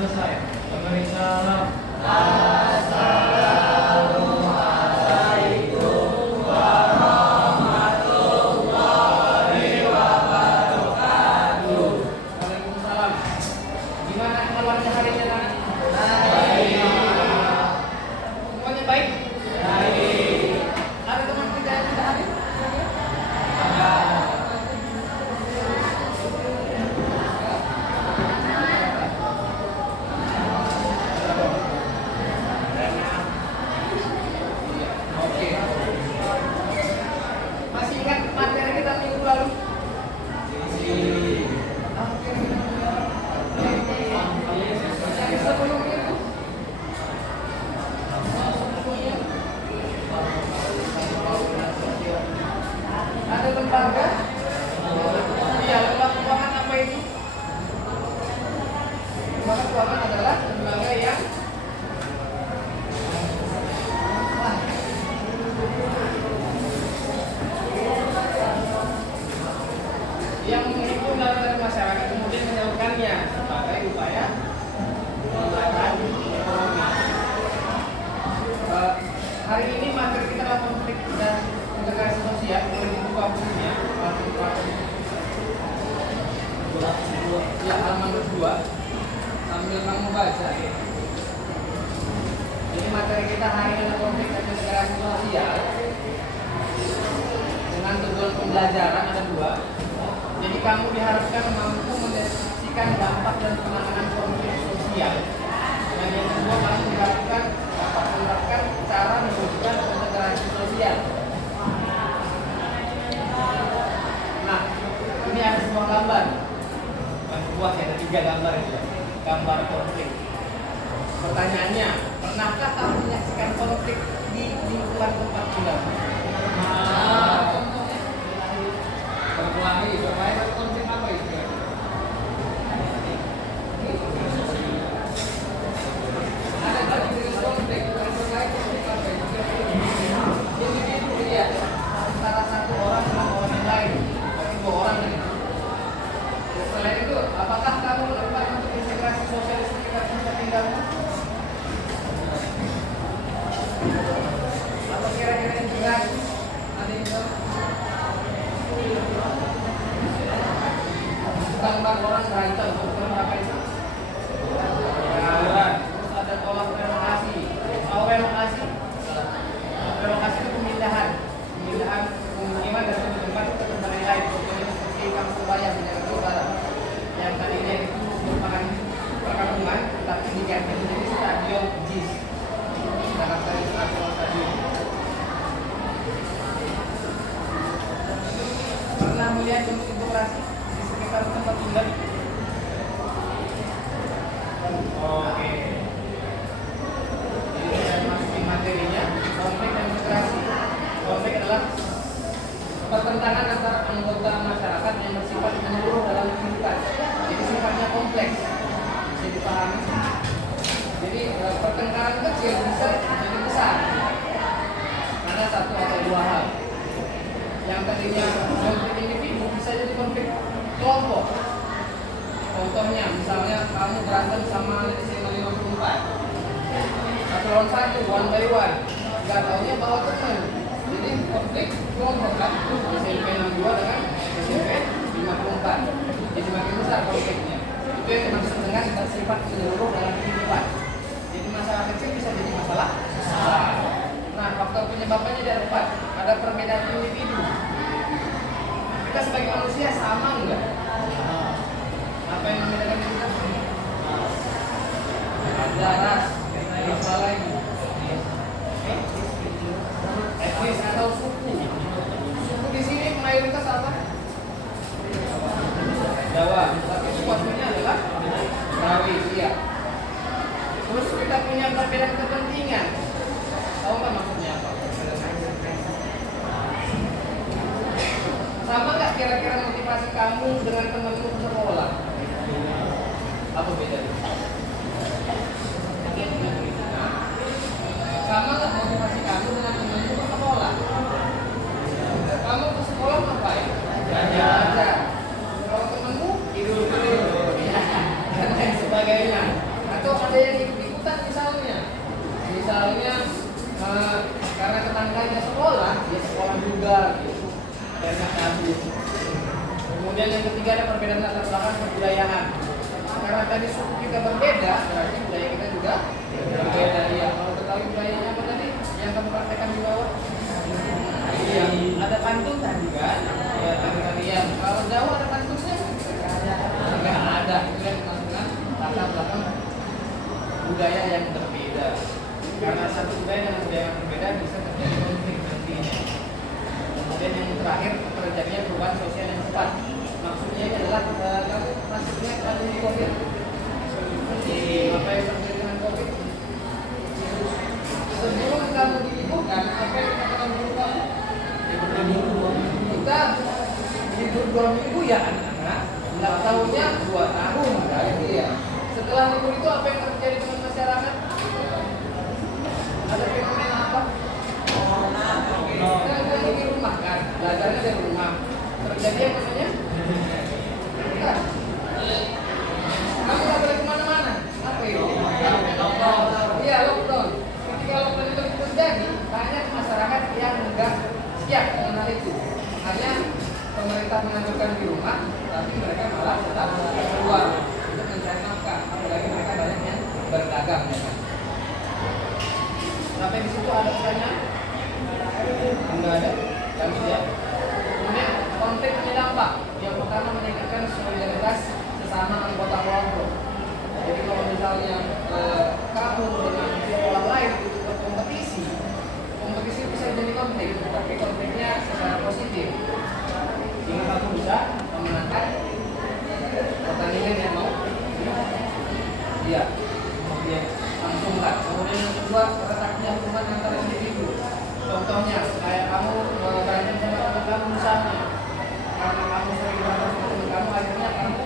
selesai. Waalaikumsalam. Assalamualaikum warahmatullahi wabarakatuh. Waalaikumsalam. Gimana kabarnya hari ini, Nak? Baik. Semuanya baik? Baik. Ada teman kita yang tidak hadir? Ada. Oke. Masih ingat materi kita minggu lalu? Yang sebelumnya itu? Ada lembaga? Iya, lembaga keuangan apa itu? Lembaga keuangan adalah lembaga yang menghimpun dana dari masyarakat kemudian menyalurkannya sebagai upaya pengembangan ekonomi. Hari ini materi kita adalah konflik dan integrasi sosial. Boleh dibuka bukunya, ya, halaman kedua sambil kamu baca. Jadi materi kita hari ini adalah konflik dan integrasi sosial dengan tujuan pembelajaran ada dua. Jadi kamu diharuskan mampu mendeskripsikan dampak dan penanganan konflik sosial. Dan yang kedua, kamu diharuskan dapat menerapkan cara mewujudkan integrasi sosial. Nah, ini ada sebuah gambar. Bukan sebuah, ada 3 gambar itu. Gambar konflik. Pertanyaannya, pernahkah kamu menyaksikan konflik di lingkungan tempat tinggal? Berkelahi, berkelahi konflik apa itu? Ada tadi jenis konflik, berkelahi konflik apa itu? Individu ya, antara satu orang dengan orang yang lain, berarti 2 orang ini. Selain itu, apakah kamu melakukan untuk integrasi sosial di sekitar tempat tinggalmu? Apa kira-kira integrasi? Ada yang tahu? Tambah orang berantem, bukan apa itu? Ya, terus ada tolak relokasi. Tahu relokasi? Relokasi itu pemindahan pemukiman dari satu tempat ke tempat yang lain. Contohnya seperti Kampung Bayam di Jakarta Utara, yang tadinya itu merupakan perkampungan, tapi diganti menjadi stadion JIS, Jakarta International Stadium. Pernah melihat bentuk integrasi di sekitar tempat tinggal? Oke. Jadi saya masukin materinya. Konflik dan integrasi. Konflik adalah pertentangan antara anggota masyarakat yang bersifat menyeluruh dalam kehidupan. Jadi sifatnya kompleks. Bisa dipahami. Jadi pertengkaran kecil bisa jadi besar karena satu atau 2 hal. Yang tadinya konflik individu bisa jadi konflik kelompok. Contohnya, misalnya kamu berantem sama SMA 54, 1 lawan 1, 1 by 1, nggak taunya bawa teman, jadi konflik kelompok kan, SMP 62 dengan SMP 54, jadi makin besar konfliknya. Itu yang dimaksud dengan bersifat menyeluruh dalam kehidupan. Jadi masalah kecil bisa jadi masalah besar. Nah, faktor penyebabnya ada 4. Ada perbedaan individu. Kita sebagai manusia sama enggak? Apa yang membedakan kita? Ada ras, apa lagi? Etnis atau suku. Suku di sini mayoritas apa? Jawa. Tapi suku aslinya adalah Betawi, iya. Terus kita punya perbedaan kepentingan. Tahu nggak maksudnya apa? Sama nggak kira-kira motivasi kamu dengan temanmu ke sekolah? Apa bedanya? Sama nggak motivasi kamu dengan temanmu ke sekolah? Kamu ke sekolah ngapain? Belajar. Kalau temanmu tidur, dan lain sebagainya. Kemudian yang ketiga ada perbedaan latar belakang kebudayaan. Karena tadi suku kita berbeda, berarti budaya kita juga berbeda. Ya, kalau ketahui budayanya apa tadi? Yang kamu praktekkan di bawah? Iya, ada pantun tadi kan? Ya, tarian. Kalau Jawa ada pantunnya? Enggak ada. Itu yang dimaksud dengan latar belakang budaya yang berbeda. Karena satu budaya dengan budaya yang berbeda bisa terjadi konflik nantinya. Kemudian yang terakhir terjadinya perubahan sosial yang cepat. Maksudnya ini adalah kamu maksudnya pandemi COVID. Apa yang terjadi dengan COVID? Sebelum kamu diliburkan, apa yang dikatakan guru kamu? Kita libur 2 minggu ya anak-anak. Nggak tahunya 2 tahun kan? Iya. Setelah libur itu apa yang terjadi dengan masyarakat? Ada fenomena apa? Kan di rumah kan, belajarnya dari rumah. Terjadi yang namanya? Bukan. Kamu nggak boleh kemana-mana. Apa itu? Iya, lockdown. Ketika lockdown itu terjadi, banyak masyarakat yang nggak siap dengan hal itu. Hanya pemerintah menganjurkan di rumah, tapi mereka malah tetap keluar untuk mencari nafkah. Apalagi mereka banyak yang berdagang, ya kan? Sampai di situ ada pertanyaan? Enggak ada. Lanjut ya. Kemudian konflik punya dampak. Yang pertama meningkatkan solidaritas sesama anggota kelompok. Jadi kalau misalnya kamu dengan orang lain itu berkompetisi, kompetisi bisa jadi konflik, tapi konfliknya secara positif. Sehingga kamu bisa memenangkan pertandingan yang mau. Iya. Kemudian langsungkan. Kemudian yang kedua, retaknya hubungan antar individu. Contohnya, kayak kamu berantem sama teman kamu misalnya, karena kamu sering berantem sama teman kamu, akhirnya kamu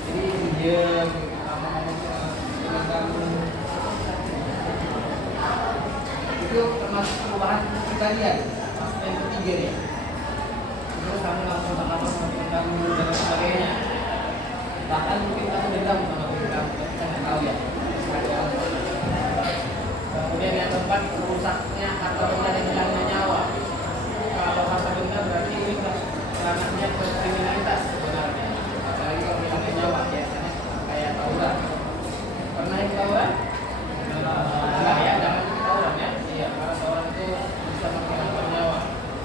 jadi diam, kamu ngomong sama teman kamu. Itu termasuk perubahan kepribadian, maksud yang ketiga nih. Terus kamu langsung sama teman kamu dan sebagainya. Bahkan mungkin kamu dendam sama teman kamu, tapi kamu tahu ya. Kemudian yang keempat, rusaknya harta benda dan hilangnya nyawa. Kalau harta benda berarti ini ranahnya kriminalitas sebenarnya. Apalagi kalau hilangnya nyawa, biasanya kayak tawuran. Pernah ikut tawuran? Enggak ya, jangan ikut tawuran ya. Iya, karena tawuran itu bisa menghilangkan nyawa.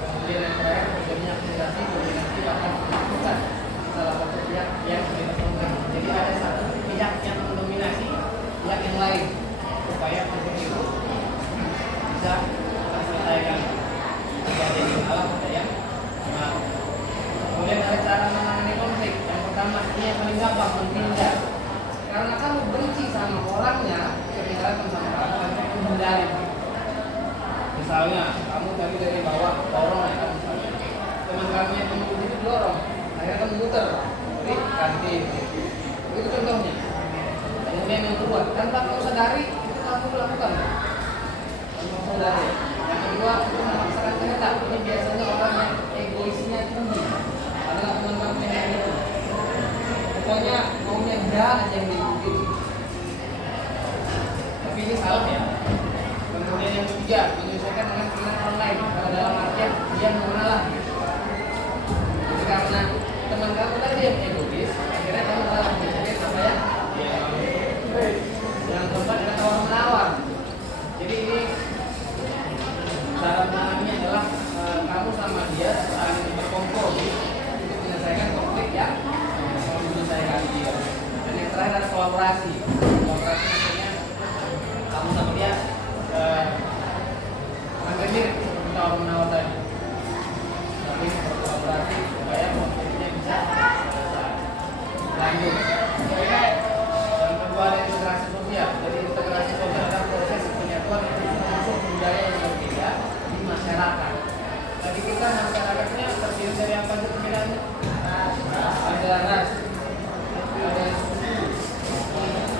Kemudian yang terakhir, terjadinya koordinasi bahkan bukan salah satu pihak yang mendominasi. Jadi ada satu pihak yang mendominasi pihak yang lain supaya konflik itu bisa terselesaikan. Jadi alam ada yang kemudian ada cara menangani konflik. Yang pertama, ini yang paling gampang, menghindar. Karena kamu benci sama orangnya, ketika sama kamu akan menghindari. Misalnya kamu tadi dari bawah dorong ya, misalnya teman kamu yang menunggu itu dorong, akhirnya kamu muter, jadi ganti. Itu contohnya. Kemudian yang kedua, tanpa kamu sadari itu kamu lakukan. Tanpa sadari. Yang kedua, itu memaksakan kehendak. Ini biasanya orang yang egoisnya tinggi. Adalah teman-teman yang itu. Pokoknya maunya dia aja yang diikuti. Tapi ini salah ya. Kemudian yang ketiga, menyesuaikan dengan keinginan orang lain. Kalau dalam artian dia mengalah. Jadi karena teman kamu tadi yang egois, akhirnya kamu kalah. Jadi apa ya? Yang keempat ada tawar menawar. Jadi ini cara menangannya adalah kamu sama dia saling berkompromi untuk menyelesaikan konflik yang mau menyelesaikan dia. Dan yang terakhir ada kolaborasi. Kolaborasi maksudnya kamu sama dia hampir mirip seperti tawar menawar tadi. Tapi berkolaborasi supaya konfliknya bisa selesai. Lanjut. Yang kedua ada integrasi sosial. Jadi integrasi sosial adalah proses penyatuan unsur budaya yang berbeda di masyarakat. Tadi kita masyarakatnya terdiri dari apa aja perbedaannya? Ada ras, ada suku,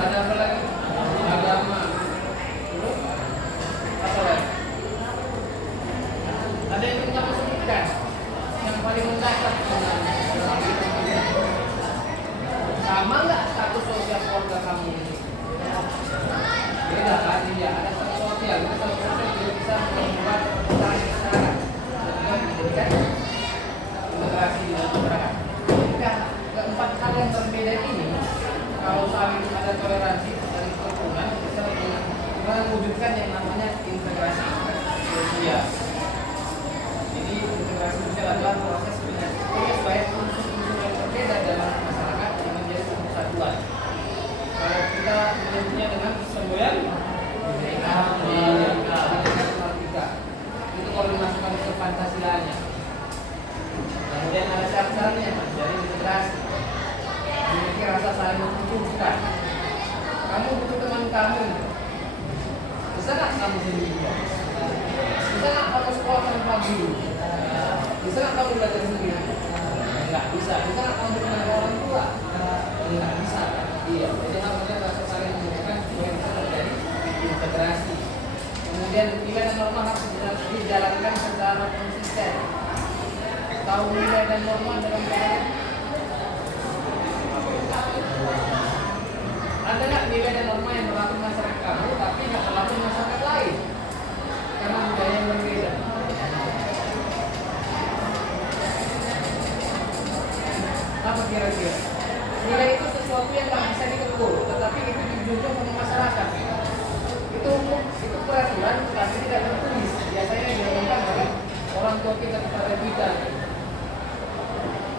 ada apa lagi? Agama, terus apa lagi? Ada yang kita sebutkan yang paling mendasar sebenarnya. Sama nggak status sosial keluarga kamu ini? Beda kan? Iya, ada status sosial. Itu status sosial tidak bisa membuat perputaran masyarakat. Dan juga menjadikan integrasi di dalam masyarakat. Jika kalau saling ada toleransi dan kerukunan bisa mewujudkan yang namanya integrasi sosial. Jadi integrasi sosial adalah proses supaya unsur-unsur yang berbeda dalam masyarakat yang menjadi satu kesatuan. Kalau kita menyebutnya dengan semboyan itu kalau dimasukkan ke Pancasilanya. Kemudian ada syarat-syaratnya menjadi integrasi, memiliki rasa saling membutuhkan. Kamu butuh teman kamu, bisa nggak kamu sendiri? Bisa nggak kamu sekolah tanpa guru? Bisa nggak kamu belajar sendiri? Nggak bisa. Bisa nggak kamu dengan orang tua? Nggak bisa. Iya. Jadi harusnya rasa saling membutuhkan supaya bisa terjadi integrasi. Kemudian nilai dan norma harus dijalankan secara konsisten. Tahu nilai dan norma dalam keadaan ada nggak nilai dan norma yang berlaku masyarakat kamu tapi nggak berlaku masyarakat lain karena budaya yang berbeda. Apa kira-kira? Nilai itu sesuatu yang nggak bisa dikebur, tetapi itu dijunjung sama masyarakat. Itu umum, itu peraturan, tapi tidak tertulis. Biasanya dilakukan oleh orang tua kita kepada kita.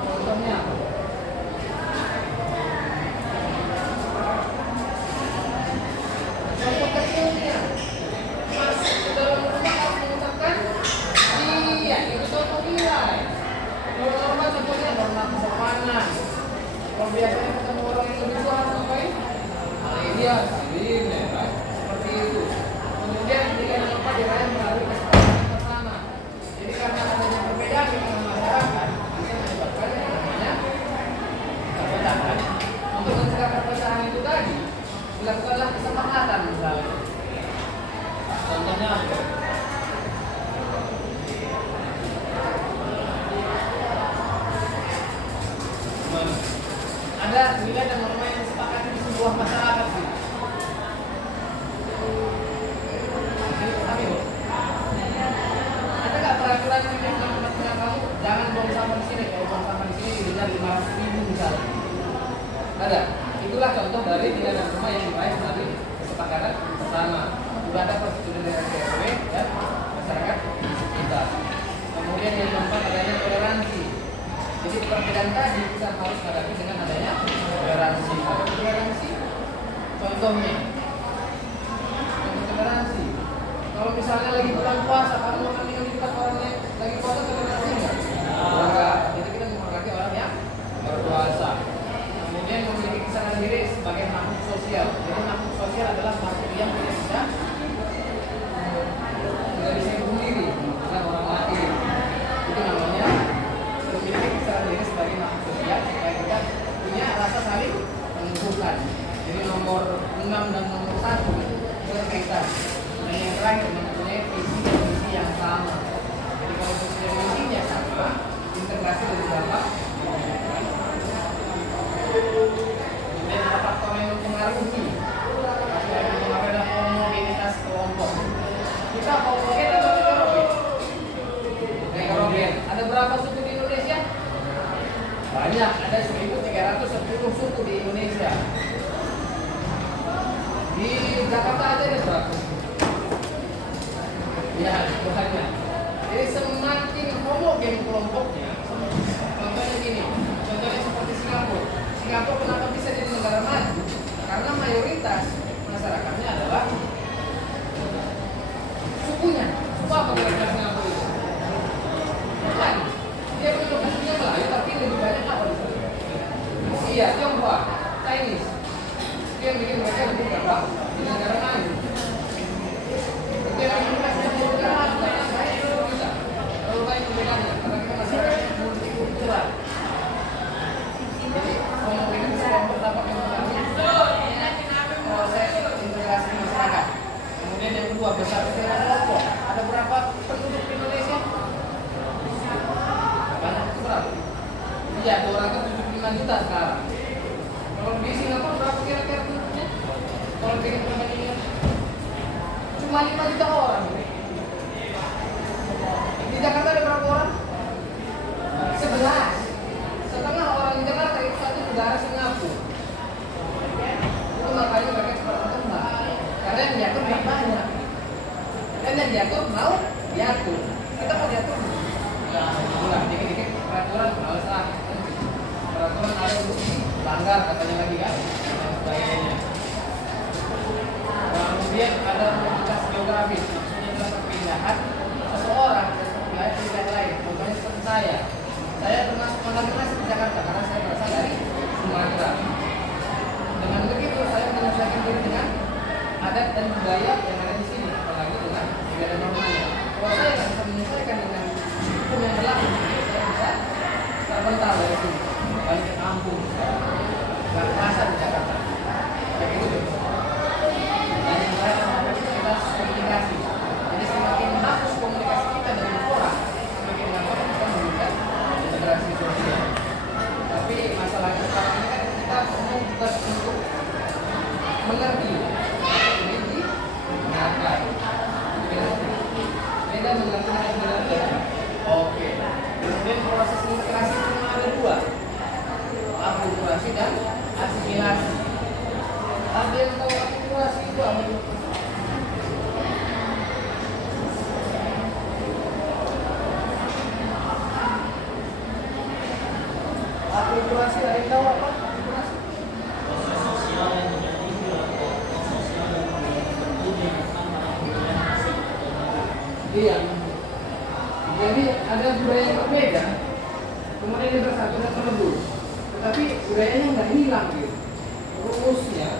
Contohnya, contoh kecilnya, masuk ke dalam rumah harus mengucapkan iya, itu contoh nilai. Norma contohnya norma kesopanan. Kalau biasanya ketemu orang yang lebih tua harus ngapain? Iya, ini kan seperti itu. Kemudian nilai norma diraih melalui kesepakatan bersama. Jadi karena adanya perbedaan dengan masyarakat, bisa menyebabkan yang namanya perpecahan. Untuk mencegah perpecahan itu tadi, dilakukanlah kesepakatan misalnya. Contohnya apa? Ada nilai dan norma yang disepakati di sebuah masyarakat sih. Ada nggak peraturan yang tempat tinggal kamu jangan buang sampah di sini, kalau buang sampah di sini didenda 500.000 misalnya. Ada. Itulah contoh dari nilai dan norma yang diraih melalui kesepakatan bersama. Sudah ada persetujuan dari RW dan masyarakat kita. Kemudian yang keempat adanya toleransi. Jadi perbedaan tadi kita harus hadapi dengan adanya toleransi. Apa toleransi? Contohnya, toleransi. Kalau misalnya lagi bulan puasa, kamu makan minum di tempat orang yang lagi puasa, toleransi enggak? Enggak. Jadi kita menghormati orang yang berpuasa. Kemudian memiliki kesadaran diri sebagai makhluk sosial. Jadi makhluk sosial adalah makhluk yang tidak bisa hidup sendiri dengan orang lain. Itu namanya memiliki kesadaran diri sebagai makhluk sosial supaya kita punya rasa saling membutuhkan. Jadi nomor 6 dan nomor 1 berkaitan. Dan yang terakhir mempunyai visi dan misi yang sama. Jadi kalau visi dan misinya sama, integrasi lebih gampang. Dan ada faktor yang mempengaruhi. Faktor yang mempengaruhi adalah homogenitas kelompok. Kita homogen atau heterogen? Heterogen. Ada berapa suku di Indonesia? Banyak, ada 1.310 suku di Indonesia. Di Jakarta aja ada berapa? Ya, banyak. Jadi semakin homogen kelompoknya, contohnya gini, contohnya seperti Singapura. Singapura kenapa bisa jadi negara maju? Karena mayoritas masyarakatnya adalah sukunya. Suku apa kira-kira Singapura itu? Bukan. Dia punya sukunya Melayu, tapi lebih banyak apa di sana? Iya, Tionghoa, Chinese. Itu yang bikin mereka lebih gampang di negara maju. Itu yang bikin mereka lebih gampang karena baik dulu kita. Terlalu baik perbedaannya, karena kita masyarakat multikultural. Jadi homogenitas kelompok dapat mempengaruhi proses integrasi masyarakat. Kemudian yang kedua, besar kecilnya kelompok. Ada berapa penduduk di Indonesia? Banyak itu berapa? Iya, 275 juta sekarang. Kalau di Singapura berapa kira-kira penduduknya? Kalau bikin perbandingan cuma 5 juta orang. Di Jakarta ada berapa orang? 11. Setengah orang di Jakarta itu satu negara Singapura. Sanggar katanya lagi kan dan sebagainya. Kemudian ada mobilitas geografis, maksudnya adalah perpindahan seseorang dari satu wilayah ke wilayah lain. Contohnya seperti saya termasuk mayoritas di Jakarta karena saya berasal dari Sumatera. Dengan begitu saya menyesuaikan diri dengan adat dan budaya yang ada di sini, apalagi dengan negara normalnya. Kalau saya nggak bisa menyesuaikan dengan hukum yang berlaku, saya bisa terbentar dari sini, balik ke kampung, nggak terasa di Jakarta. Kayak gitu. Dan yang terakhir kapasitas komunikasi. Jadi semakin bagus komunikasi kita dengan orang, semakin gampang kita memberikan integrasi sosial. Tapi masalahnya sekarang ini kan kita perlu bukan untuk mengerti, ini didengarkan. Beda mengerti dan mengerti. Oke. Kemudian proses integrasi cuma ada dua, akulturasi dan asimilasi. Ada yang tahu akulturasi itu apa? Akulturasi ada yang tahu apa? Akulturasi. Proses sosial yang terjadi kelompok sosial yang terbentuk yang sama dengan asing. Iya. Jadi ada budaya yang berbeda, kemudian dia bersatu dan melebur. Tetapi budayanya nggak hilang gitu. Rumusnya,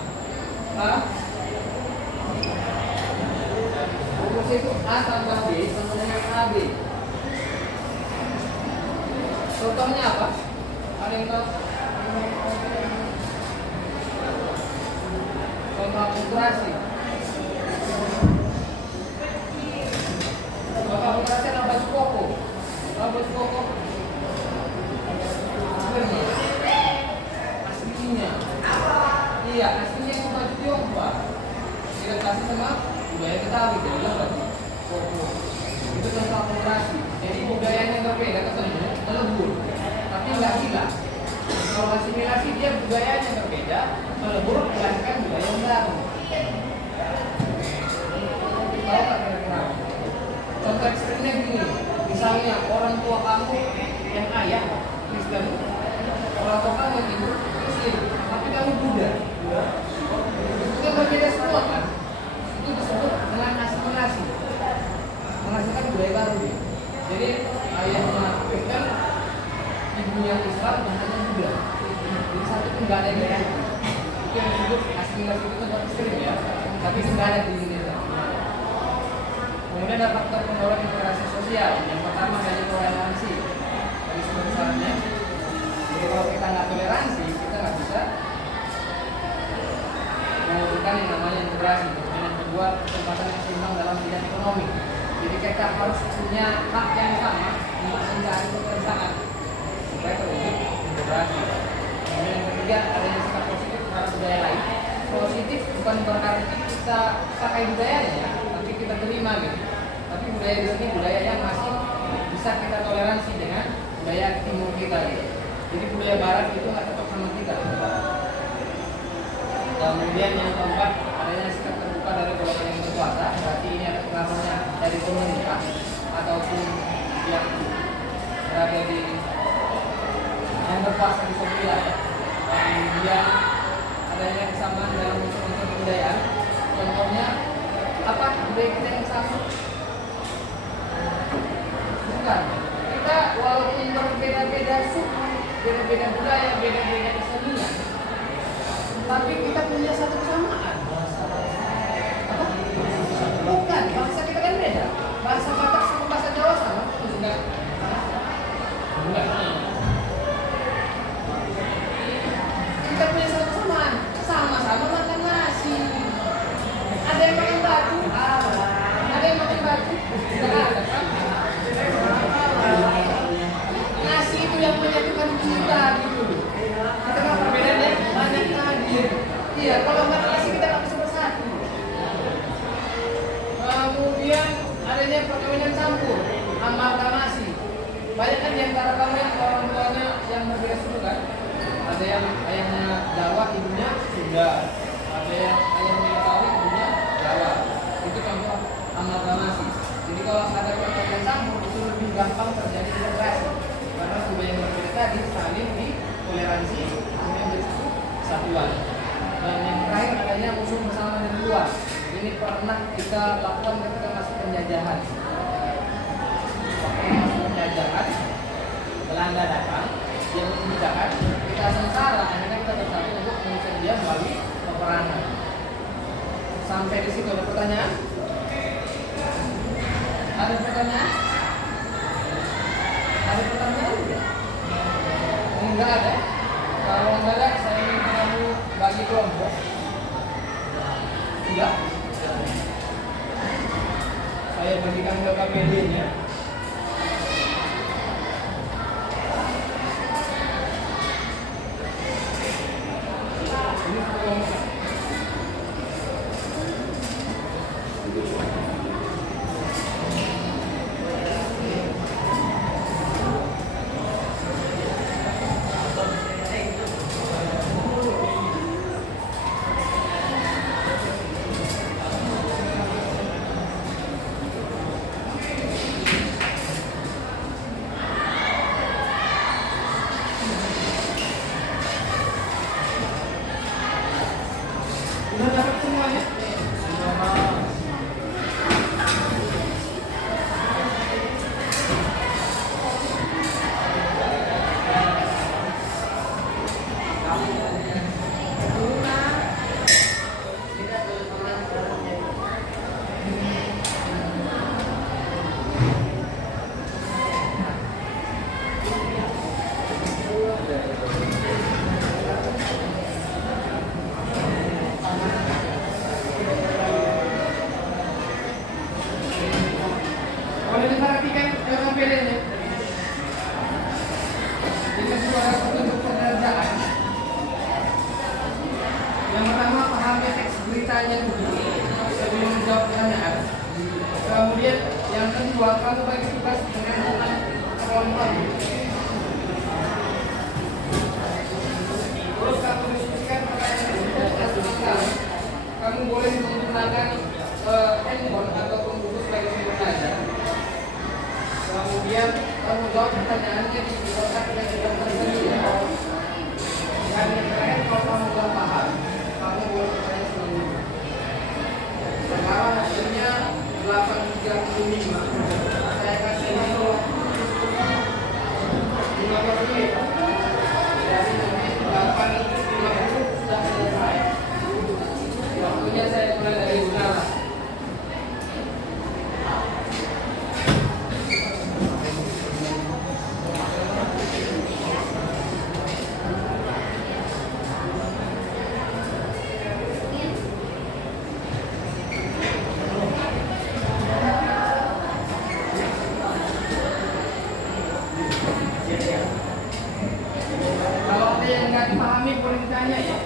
rumus itu A tambah B sama dengan AB. Contohnya apa? Ada yang tahu? Contoh akulturasi. Contoh akulturasi adalah baju koko. Tahu baju koko? Aslinya. Iya, aslinya itu baju Tionghoa. Diadaptasi sama budaya Betawi, jadilah baju koko. Itu contoh akulturasi. Jadi budayanya berbeda ketemu, melebur, tapi nggak hilang. Kalau asimilasi dia budayanya berbeda, melebur, melahirkan budaya yang baru. Tahu nggak kira-kira? Contoh ekstrimnya gini, misalnya orang tua kamu yang ayah Kristen, orang tua kamu yang ibu Muslim, tapi kamu Buddha. Itu kan berbeda semua kan? Itu disebut dengan asimilasi, menghasilkan budaya baru dia. Jadi ayahnya Kristen, ibunya Islam, bapaknya Buddha. Jadi satu pun nggak ada yang beda. Itu yang disebut asimilasi itu tempat ekstrim ya, tapi itu nggak ada di Indonesia. Kemudian ada faktor pendorong integrasi sosial. Yang pertama dari toleransi. Dari sebesarnya. Jadi kalau kita nggak toleransi, kita nggak bisa mewujudkan yang namanya integrasi. Kemudian yang kedua, kesempatan yang seimbang dalam bidang ekonomi. Jadi kita harus punya hak yang sama untuk mencari pekerjaan supaya terwujud integrasi. Kemudian yang ketiga, adanya sikap positif terhadap budaya lain. Positif bukan berarti kita pakai budayanya, tapi kita terima gitu. Tapi budaya di sini budaya yang masih bisa kita toleransi dengan budaya timur kita gitu. Jadi budaya barat itu nggak cocok sama kita. Kemudian yang keempat, adanya sikap terbuka dari golongan yang berkuasa. Berarti ini ada pengaruhnya dari pemerintah ataupun yang berada di yang berkuasa di suatu wilayah. Kemudian adanya kesamaan dalam unsur-unsur kebudayaan. Contohnya apa budaya kita yang sama? Bukan. Kita walaupun berbeda-beda suku, beda-beda budaya, beda-beda kesenian, tapi kita punya satu kesamaan. Apa? Bukan. Bahasa kita kan beda. Bahasa Batak sama bahasa Jawa sama? Enggak. Enggak. Kita punya satu kesamaan. Sama-sama makan nasi. Ada yang makan batu? Ada yang makan batu? Tidak ada kan? Nasi itu yang menyatukan kita gitu. Kita nggak perbedaannya banyak tadi. Iya, kalau nggak ada nasi kita nggak bisa bersatu. Kemudian adanya perkawinan campur, amalgamasi. Banyak kan di antara kamu yang orang tuanya yang berbeda suku kan? Ada yang ayahnya Jawa, ibunya Sunda. Ada yang ayahnya Betawi, ibunya Jawa. Itu contoh amalgamasi. Jadi kalau ada perkawinan campur itu lebih gampang terjadi integrasi karena budaya yang berbeda tadi saling ditoleransi, kemudian bersatu kesatuan. Dan yang terakhir adanya musuh bersama dari luar. Ini pernah kita lakukan ketika masih penjajahan. Waktu masih penjajahan, Belanda datang, dia menjajahan, kita sengsara, akhirnya kita bersatu untuk mengusir dia melalui peperangan. Sampai di situ ada pertanyaan? Ada pertanyaan? Ada pertanyaan? Enggak ada. Kalau enggak ada, saya minta kamu bagi kelompok. Enggak? Saya bagikan ke KPD-nya. Ini kelompok. Sudah dapat semuanya? Boleh diperhatikan dengan bedanya. Jika suara petunjuk pekerjaan, yang pertama pahami teks beritanya dulu sebelum menjawab pertanyaan. Kemudian yang kedua, kamu bagi tugas dengan kelompok. Terus kamu diskusikan pertanyaan tersebut dan kamu boleh menggunakan handphone ataupun buku sebagai sumber belajar. Kemudian kamu jawab pertanyaannya di kotak yang sudah tersedia. Dan yang terakhir, kalau kamu belum paham, kamu boleh bertanya selanjutnya. Sekarang hasilnya 8.35. Saya kasih waktu 15 menit. Jadi nanti 8.50 sudah selesai. Waktunya saya mulai dari sekarang. Kalau ada yang nggak dipahami boleh ditanya ya.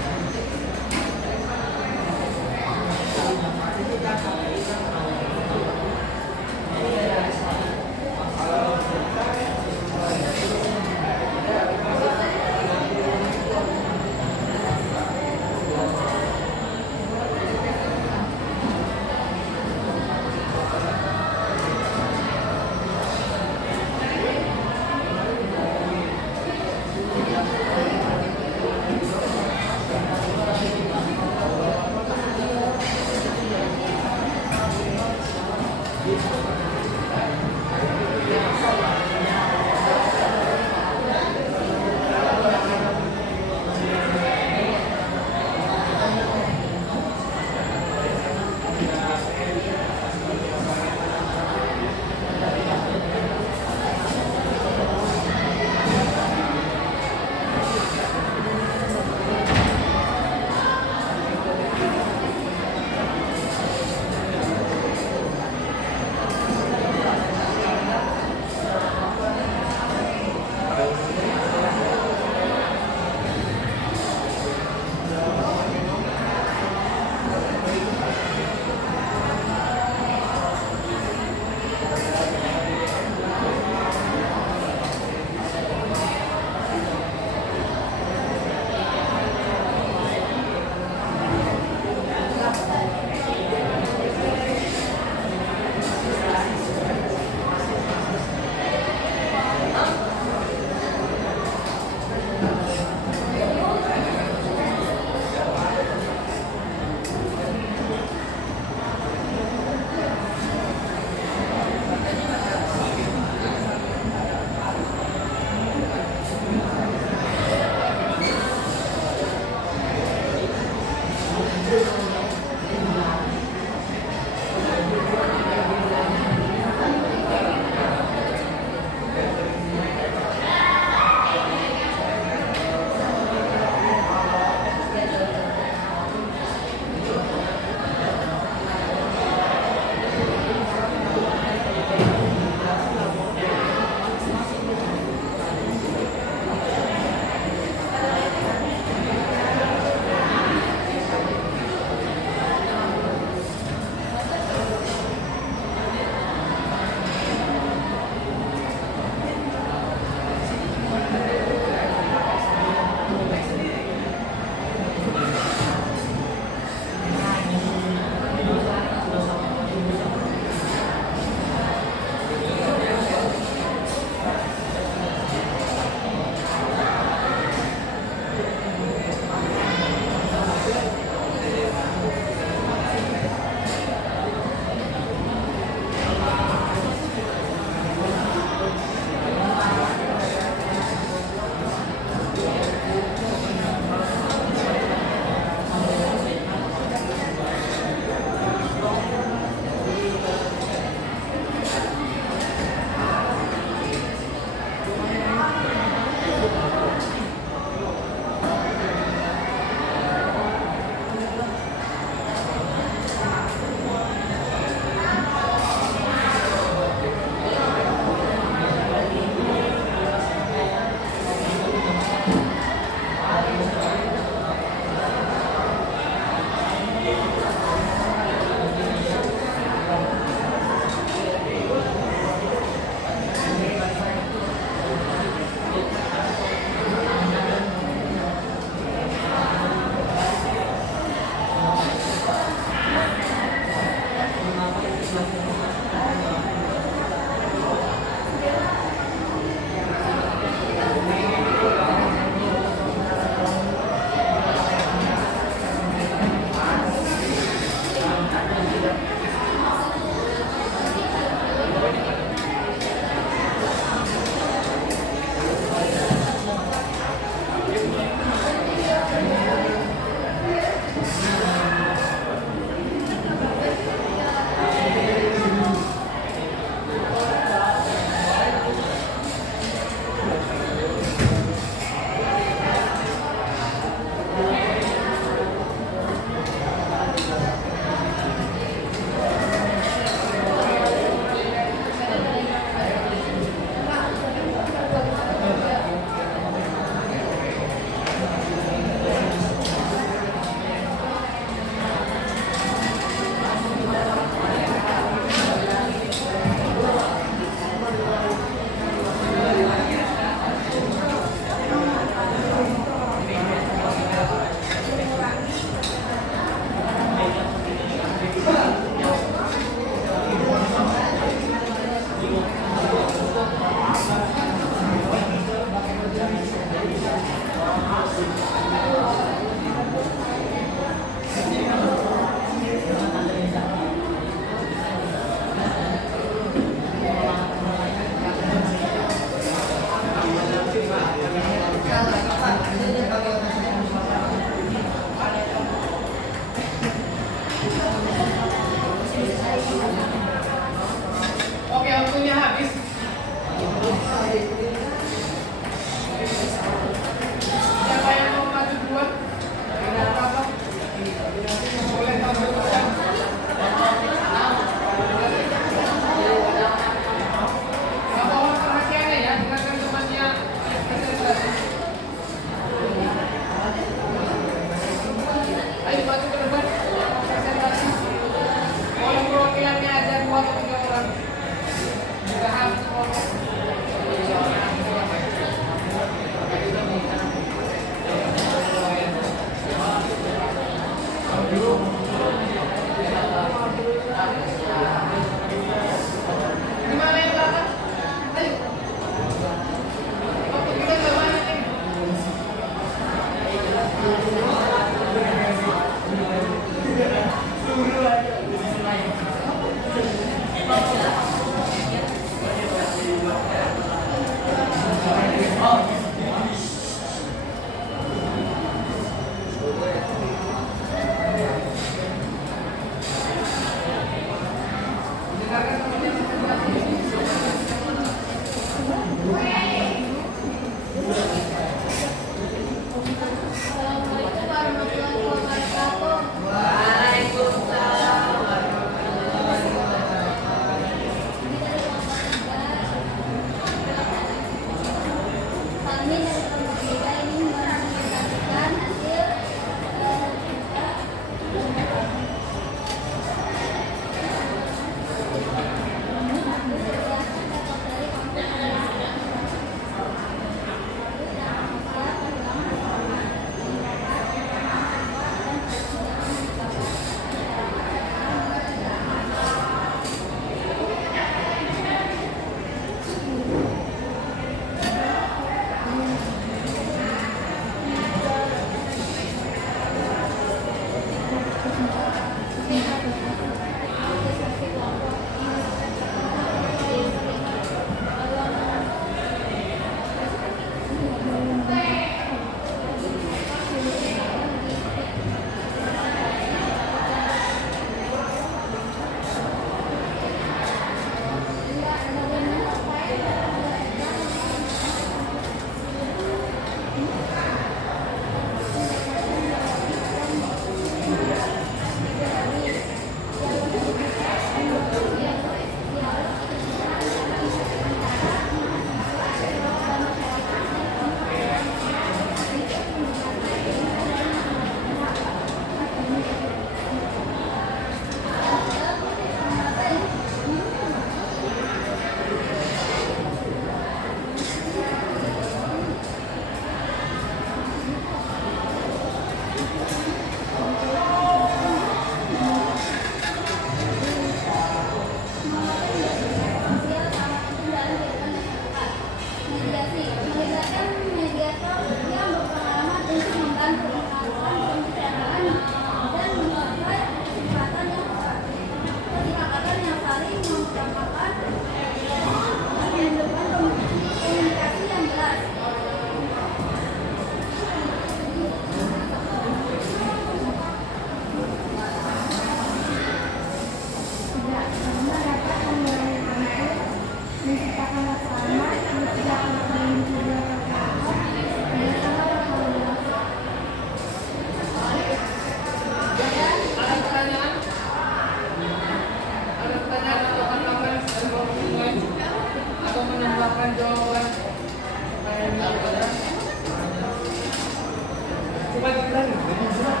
pagi lagi, lebih berat.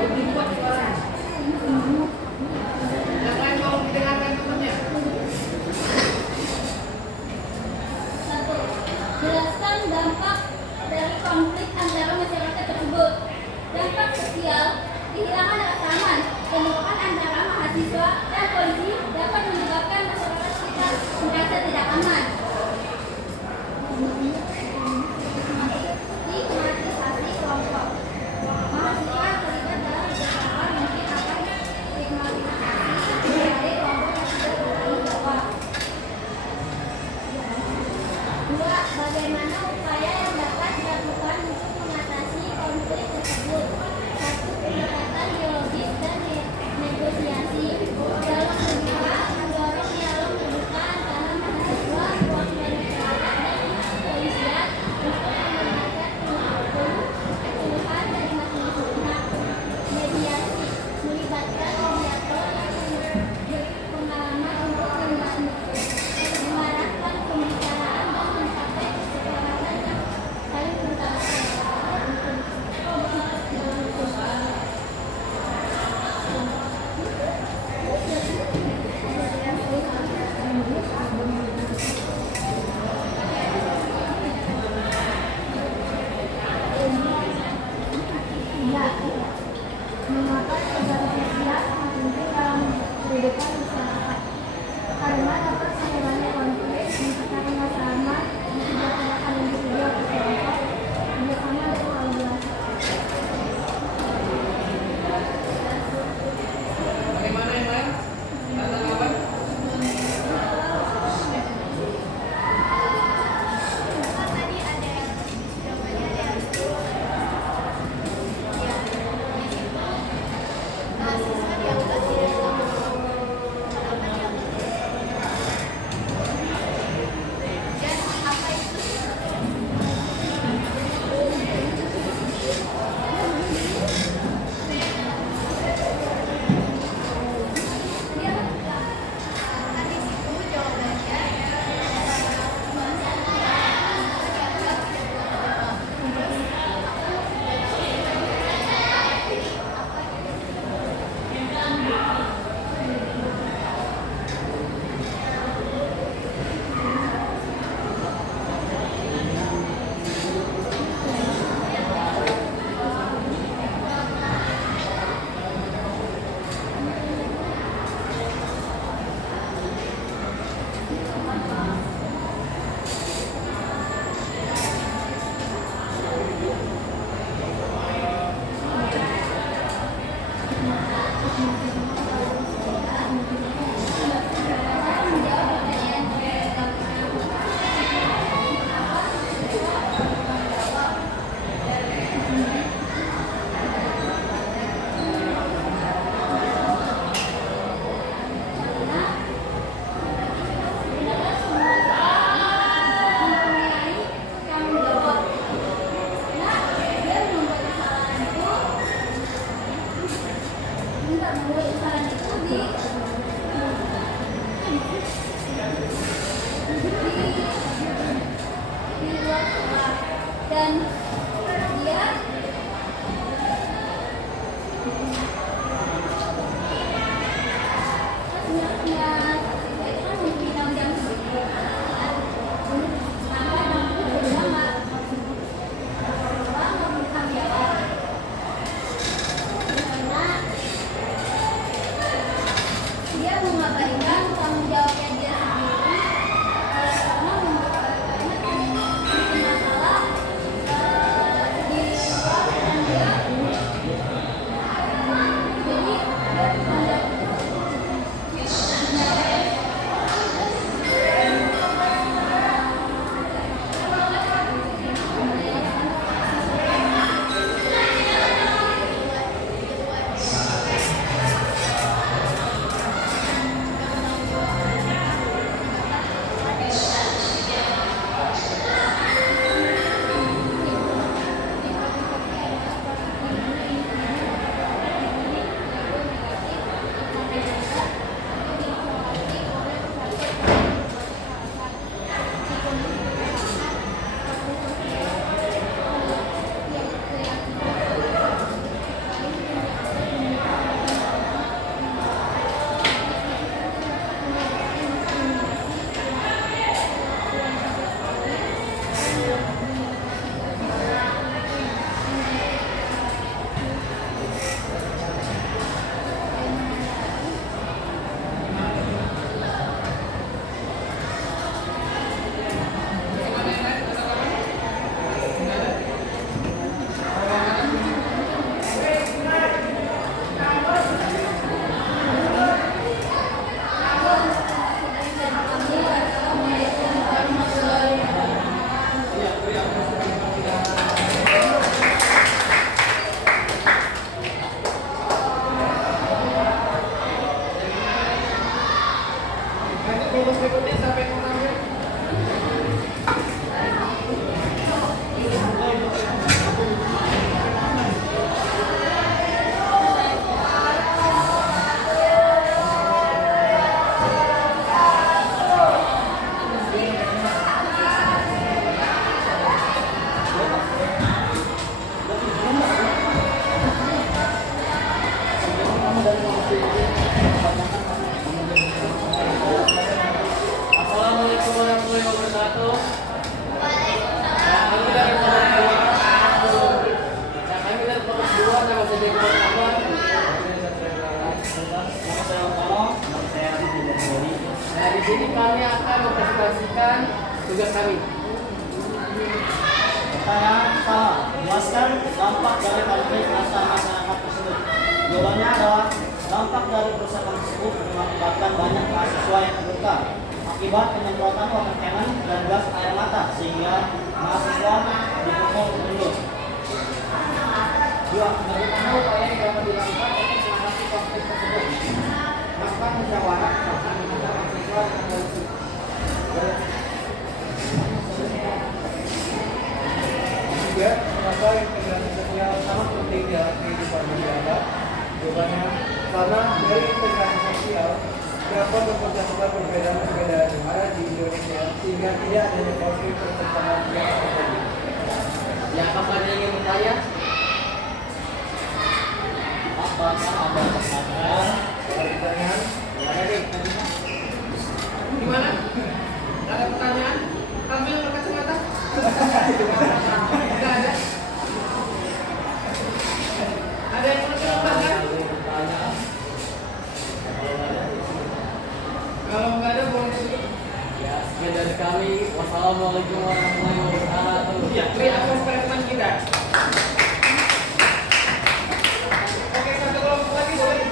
Lebih kuat suaranya. Yang lain mau didengarkan temannya. Satu, jelaskan dampak dari konflik antara masyarakat tersebut. Dampak sosial, kehilangan rasa aman, penolakan antara mahasiswa dan polisi dapat menyebabkan masyarakat sekitar merasa tidak aman. Stigmatisasi kelompok. Mahasiswa terlibat dalam percakapan mungkin akan stigmatisasi dari kelompok yang tidak bertanggung jawab. Dua, bagaimana upaya yang dapat dilakukan untuk mengatasi konflik tersebut? Satu, pendekatan dialogis dan negosiasi. Dalam berbicara, mendorong dialog terbuka antara mahasiswa, perwakilan masyarakat, dan kepolisian untuk mendengarkan keluhan dari masing-masing pihak. Mediasi, melibatkan mediator yang berpengalaman untuk mengarahkan pembicaraan dan mencapai kesepakatan yang saling berutamakan. Mengapa kegiatan sosial sangat penting dalam kehidupan masyarakat? Karena dapat mengurangi konflik, menciptakan rasa aman, mensejahterakan individu atau kelompok, kerjasama dan kolaborasi. Bagaimana yang lain? Tanda kawan? Dan dia dia mengabaikan tanggung jawabnya dia sendiri karena masalah di luar tugas kami. Pertanyaan pertama, jelaskan dampak dari konflik antar masyarakat tersebut. Jawabannya adalah dampak dari kerusakan tersebut mengakibatkan banyak mahasiswa yang terluka akibat penyemprotan water cannon dan gas air mata sehingga mahasiswa dipukul mundur. Dua, bagaimana upaya yang dapat dilakukan untuk mengatasi konflik tersebut? Melakukan musyawarah antara mahasiswa dan polisi. Tiga, kenapa integrasi sosial sangat penting dalam kehidupan masyarakat? Jawabannya, karena dari integrasi sosial dapat memecahkan perbedaan-perbedaan yang ada di Indonesia sehingga tidak adanya konflik pertentangan yang terjadi. Yang keempat ingin bertanya, Apakah ada pertanyaan? Pertanyaan, gimana? Ada pertanyaan? Ambil berkacamata? Tidak ada. Ada yang mau ditambahkan? Kalau nggak ada boleh tutup. Ya, sekian dari kami. Wassalamualaikum warahmatullahi wabarakatuh. Ya, beri aplaus pada teman kita. Oke, satu kelompok lagi boleh.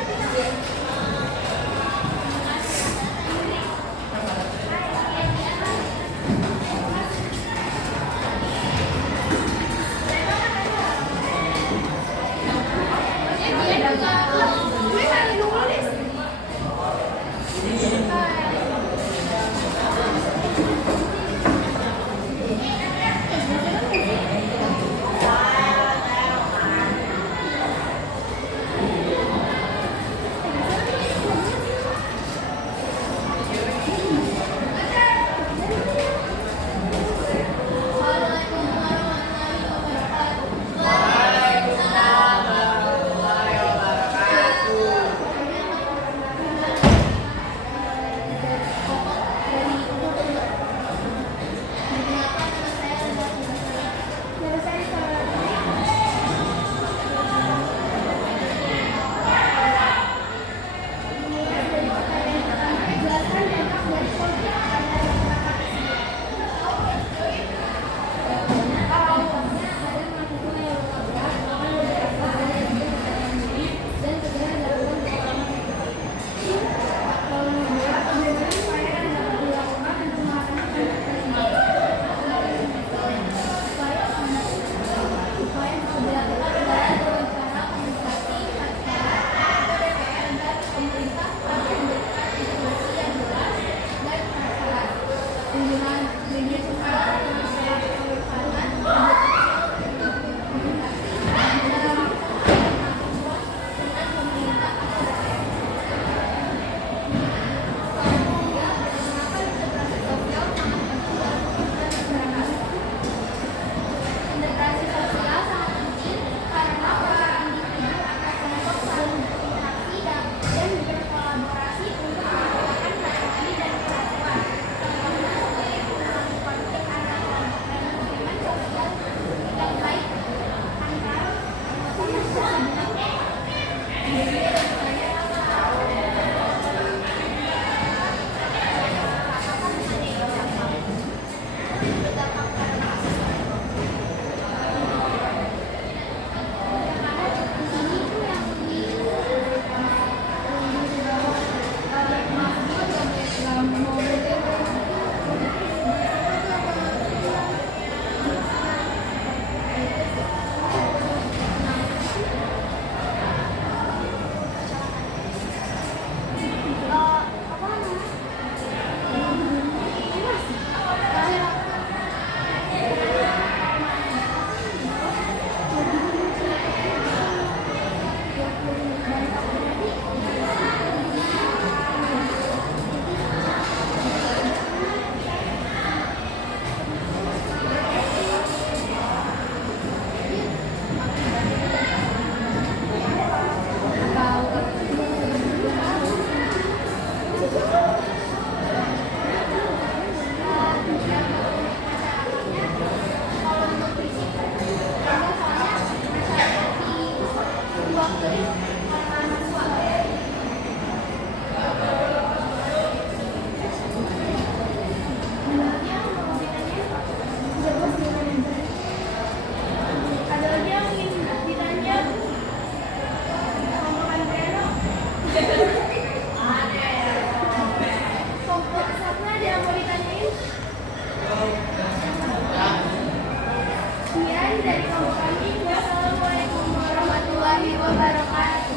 dari kelompok kami. Wassalamualaikum warahmatullahi wabarakatuh.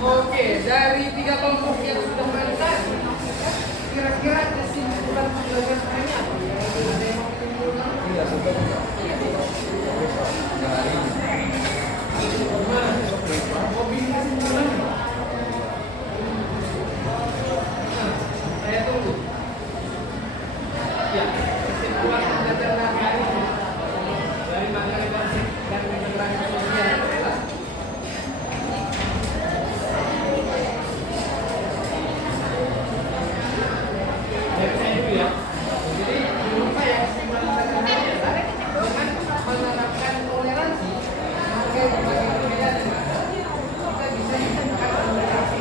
Oke, dari 3 kelompok yang sudah menentukan, kira-kira kesimpulan pembelajaran hari ini apa? Ada yang mau disimpulkan? Iya, sebenarnya. Hobi kesimpulan? Saya tunggu. Ya, kesimpulan pembelajaran hari ini dari materi basic dan interaksi sosial adalah saya dulu ya. Jadi jangan lupa ya kesimpulan pembelajaran hari ini adalah dengan menerapkan toleransi sebagai berbagai perbedaan yang ada, kita bisa menciptakan interaksi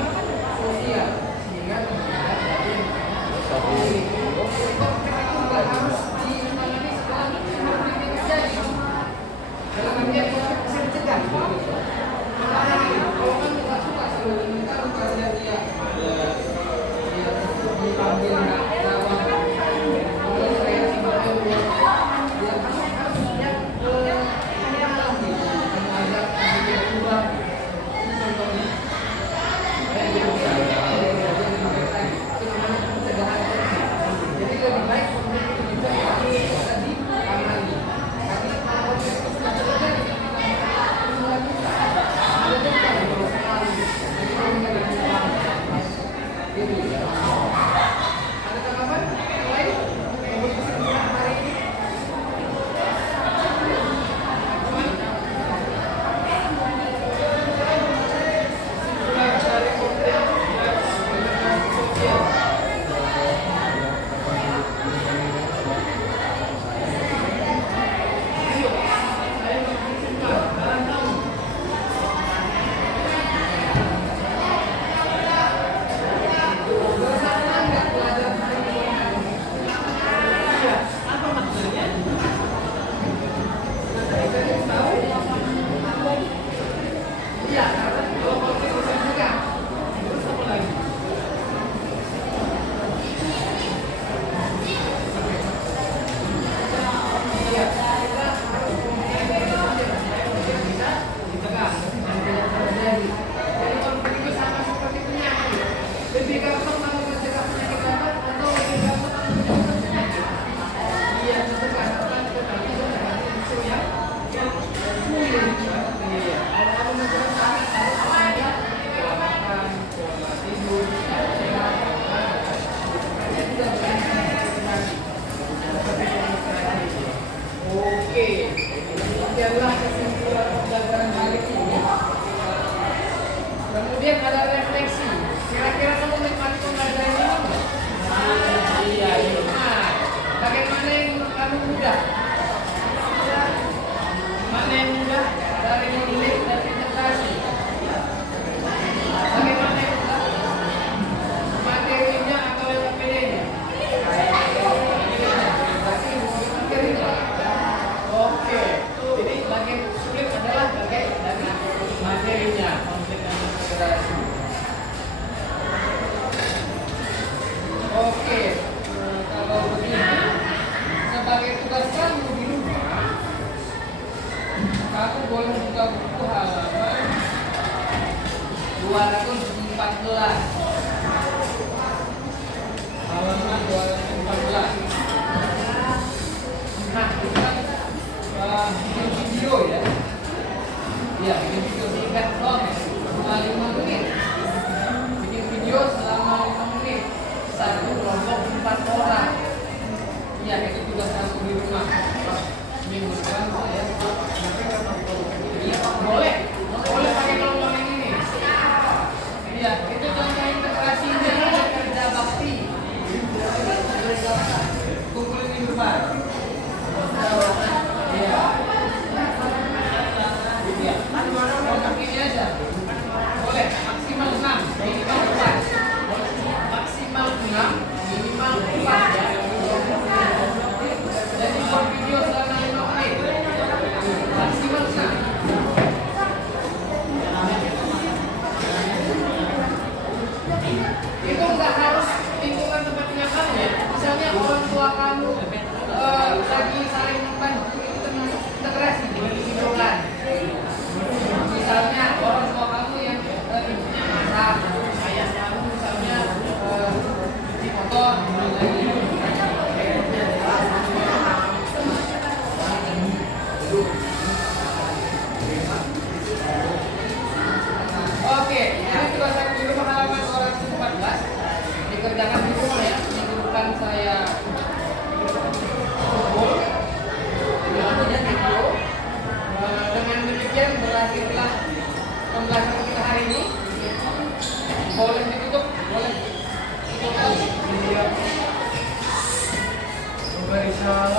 sosial sehingga menciptakan dari konflik itu nggak harus ditangani setelah konflik yang terjadi. Dalam artian konflik bisa dicegah. Makanya kalau kan nggak suka selalu menentang karena dia dipanggil lawan. Kalau saya sebagai dia harus punya kenyamanan gitu, mengajak dia berubah. Ini contohnya. Kayak gitu bisa. Itu namanya pencegahan konflik. Jadi lebih baik konflik itu dicegah bisa ditangani. Karena kalau konflik itu sudah terjadi, kita mulai buka. Ada juga yang sekali. Jadi kalau kita tidak gitu ya. Ada tanggapan yang lain? Untuk kesimpulan hari ini? Kesimpulan dari konflik dan interaksi sosial. Ayo, saya mengizinkan dalam kamu. lagi saling membantu itu termasuk integrasi dengan kehidupan. Misalnya orang tua kamu yang masak, ayah kamu misalnya cuci motor, oke, ini tugas saya di rumah halaman 214 dikerjakan di rumah ya, menunjukkan saya kumpul kemudian video. Dengan demikian berakhirlah pembahasan kita hari ini. Boleh ditutup, boleh ditutup. Memberi salam